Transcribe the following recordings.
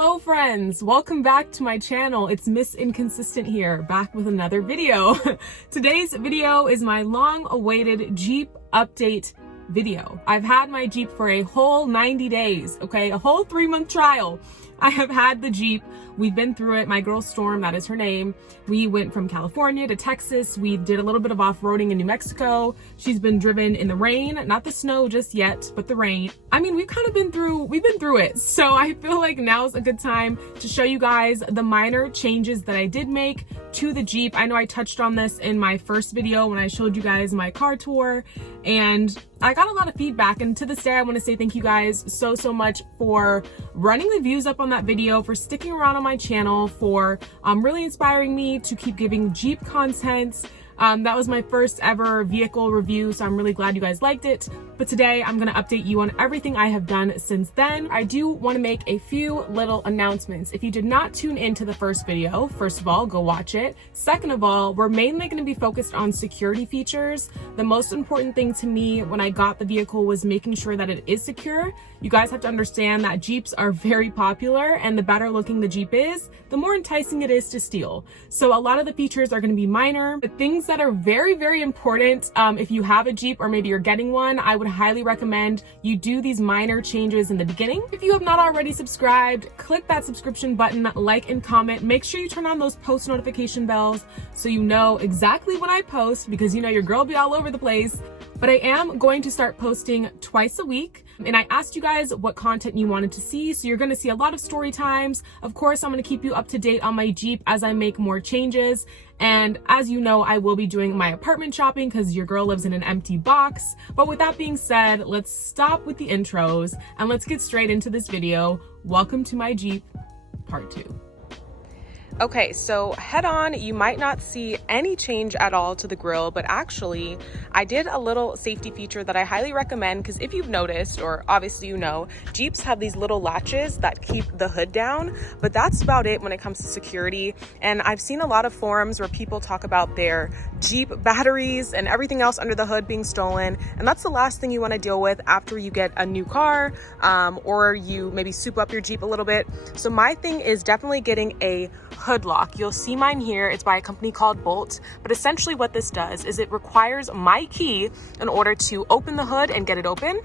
Hello friends, welcome back to my channel. It's Miss Inconsistent here, back with another video. Today's video is my long-awaited Jeep update video. I've had my Jeep for a whole 90 days, okay? A whole 3-month trial. I have had the Jeep. We've been through it. My girl Storm, that is her name. We went from California to Texas. We did a little bit of off-roading in New Mexico. She's been driven in the rain, not the snow just yet, but the rain. I mean, we've been through it. So I feel like now's a good time to show you guys the minor changes that I did make to the Jeep. I know I touched on this in my first video when I showed you guys my car tour, and I got a lot of feedback, and to this day I want to say thank you guys so much for running the views up on that video, for sticking around on my channel, for really inspiring me to keep giving Jeep content. That was my first ever vehicle review, so I'm really glad you guys liked it. But today I'm going to update you on everything I have done since then. I do want to make a few little announcements. If you did not tune into the first video, first of all, go watch it. Second of all, we're mainly going to be focused on security features. The most important thing to me when I got the vehicle was making sure that it is secure. You guys have to understand that Jeeps are very popular, and the better looking the Jeep is, the more enticing it is to steal. So a lot of the features are going to be minor, but things that are very important. If you have a Jeep or maybe you're getting one, I would highly recommend you do these minor changes in the beginning. If you have not already subscribed, click that subscription button, like and comment. Make sure you turn on those post notification bells so you know exactly when I post, because you know your girl be all over the place. But I am going to start posting twice a week, and I asked you guys what content you wanted to see, so you're going to see a lot of story times. Of course, I'm going to keep you up to date on my Jeep as I make more changes, and as you know, I will be doing my apartment shopping because your girl lives in an empty box. But with that being said, let's stop with the intros and let's get straight into this video. Welcome to my Jeep part 2. Okay, so head on, you might not see any change at all to the grille, but actually I did a little safety feature that I highly recommend, because if you've noticed, or obviously you know, Jeeps have these little latches that keep the hood down, but that's about it when it comes to security. And I've seen a lot of forums where people talk about their Jeep batteries and everything else under the hood being stolen, and that's the last thing you want to deal with after you get a new car, or you maybe soup up your Jeep a little bit. So my thing is definitely getting a hood lock. You'll see mine here. It's by a company called Bolt, but essentially what this does is it requires my key in order to open the hood and get it open.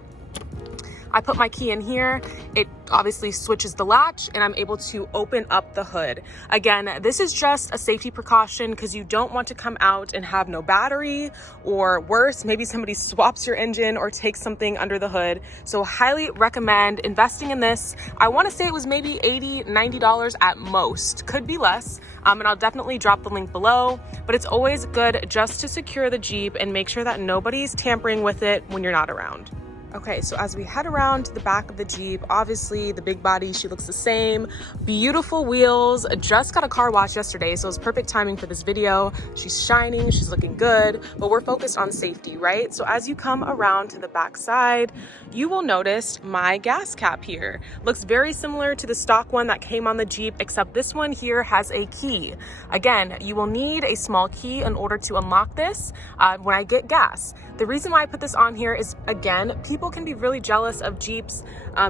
I put my key in here, it obviously switches the latch, and I'm able to open up the hood. Again, this is just a safety precaution because you don't want to come out and have no battery, or worse, maybe somebody swaps your engine or takes something under the hood. So highly recommend investing in this. I want to say it was maybe $80, $90 at most, could be less, and I'll definitely drop the link below, but it's always good just to secure the Jeep and make sure that nobody's tampering with it when you're not around. Okay, so as we head around to the back of the Jeep, obviously the big body, she looks the same. Beautiful wheels. Just got a car wash yesterday, so it's perfect timing for this video. She's shining, she's looking good, but we're focused on safety, right? So as you come around to the back side, you will notice my gas cap here. Looks very similar to the stock one that came on the Jeep, except this one here has a key. Again, you will need a small key in order to unlock this when I get gas. The reason why I put this on here is, again, people can be really jealous of Jeeps.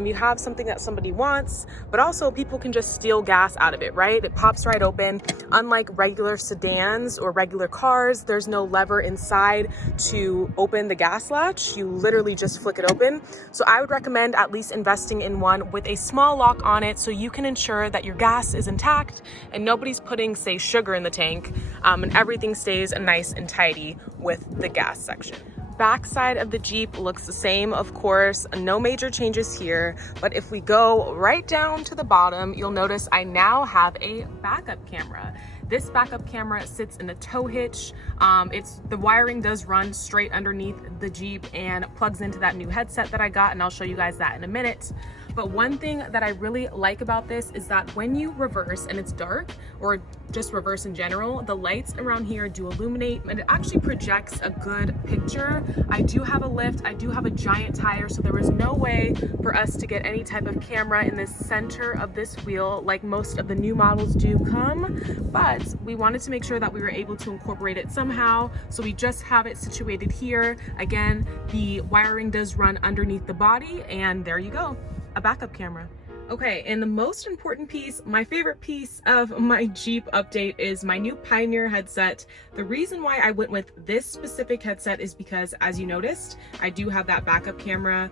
You have something that somebody wants, but also people can just steal gas out of it, right? It pops right open. Unlike regular sedans or regular cars, there's no lever inside to open the gas latch. You literally just flick it open. So I would recommend at least investing in one with a small lock on it so you can ensure that your gas is intact and nobody's putting, say, sugar in the tank, and everything stays nice and tidy with the gas section. Back side of the Jeep looks the same, of course, no major changes here, but if we go right down to the bottom, you'll notice I now have a backup camera. This backup camera sits in the tow hitch. The wiring does run straight underneath the Jeep and plugs into that new headset that I got, and I'll show you guys that in a minute. But one thing that I really like about this is that when you reverse and it's dark, or just reverse in general, the lights around here do illuminate, and it actually projects a good picture. I do have a lift, I do have a giant tire, so there was no way for us to get any type of camera in the center of this wheel like most of the new models do come, but we wanted to make sure that we were able to incorporate it somehow, so we just have it situated here. Again, the wiring does run underneath the body, and there you go, a backup camera. Okay, and the most important piece, my favorite piece of my Jeep update is my new Pioneer headset. The reason why I went with this specific headset is because, as you noticed, I do have that backup camera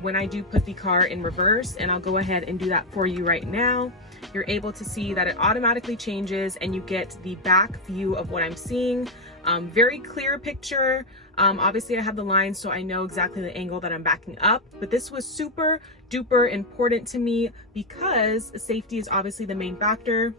when I do put the car in reverse, and I'll go ahead and do that for you right now. You're able to see that it automatically changes and you get the back view of what I'm seeing. Very clear picture. Obviously I have the lines so I know exactly the angle that I'm backing up, but this was super duper important to me because safety is obviously the main factor.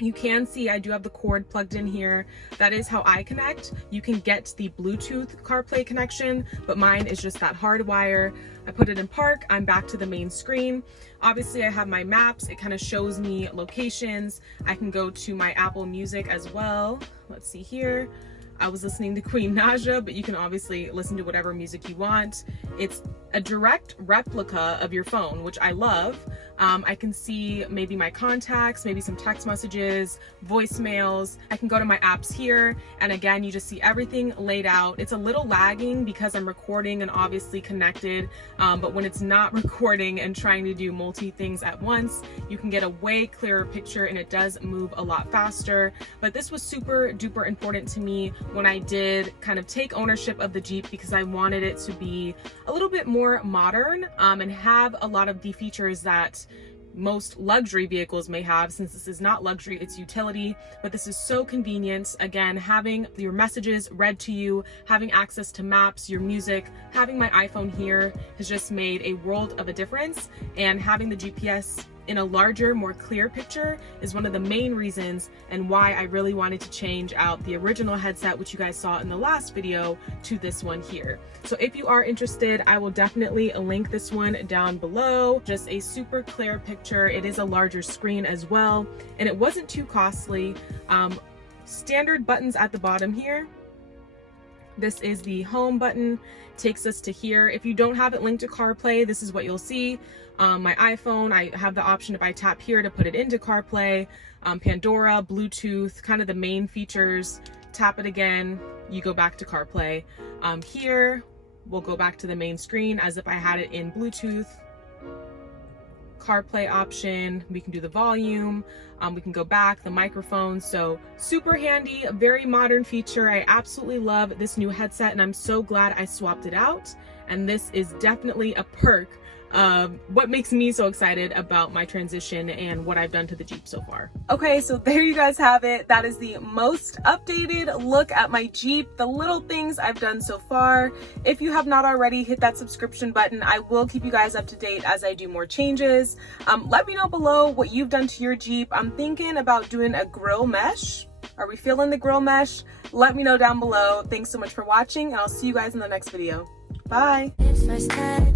You can see I do have the cord plugged in here. That is how I connect. You can get the Bluetooth CarPlay connection, but mine is just that hard wire. I put it in park, I'm back to the main screen. Obviously I have my maps, it kind of shows me locations. I can go to my Apple Music as well. Let's see here. I was listening to Queen Naja, but you can obviously listen to whatever music you want. It's a direct replica of your phone, which I love. I can see maybe my contacts, maybe some text messages, voicemails. I can go to my apps here, and again, you just see everything laid out. It's a little lagging because I'm recording and obviously connected, but when it's not recording and trying to do multi things at once, you can get a way clearer picture and it does move a lot faster. But this was super duper important to me when I did kind of take ownership of the Jeep because I wanted it to be a little bit more modern and have a lot of the features that most luxury vehicles may have. Since this is not luxury, it's utility, but this is so convenient. Again, having your messages read to you, having access to maps, your music, having my iPhone here has just made a world of a difference, and having the GPS in a larger, more clear picture is one of the main reasons and why I really wanted to change out the original headset, which you guys saw in the last video, to this one here. So if you are interested, I will definitely link this one down below. Just a super clear picture. It is a larger screen as well, and it wasn't too costly. Standard buttons at the bottom here. This is the home button, takes us to here. If you don't have it linked to CarPlay, this is what you'll see. My iPhone, I have the option if I tap here to put it into CarPlay, Pandora, Bluetooth, kind of the main features. Tap it again, you go back to CarPlay. Here, we'll go back to the main screen as if I had it in Bluetooth. CarPlay option, we can do the volume, we can go back, the microphone. So super handy, a very modern feature. I absolutely love this new headset and I'm so glad I swapped it out. And this is definitely a perk of what makes me so excited about my transition and what I've done to the Jeep so far. Okay, so there you guys have it. That is the most updated look at my Jeep, the little things I've done so far. If you have not already, hit that subscription button. I will keep you guys up to date as I do more changes. Let me know below what you've done to your Jeep. I'm thinking about doing a grill mesh. Are we feeling the grill mesh? Let me know down below. Thanks so much for watching, and I'll see you guys in the next video. Bye. First touch,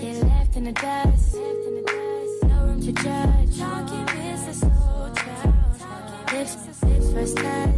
get left in the dust, no room to judge. Talking business, lips, first touch.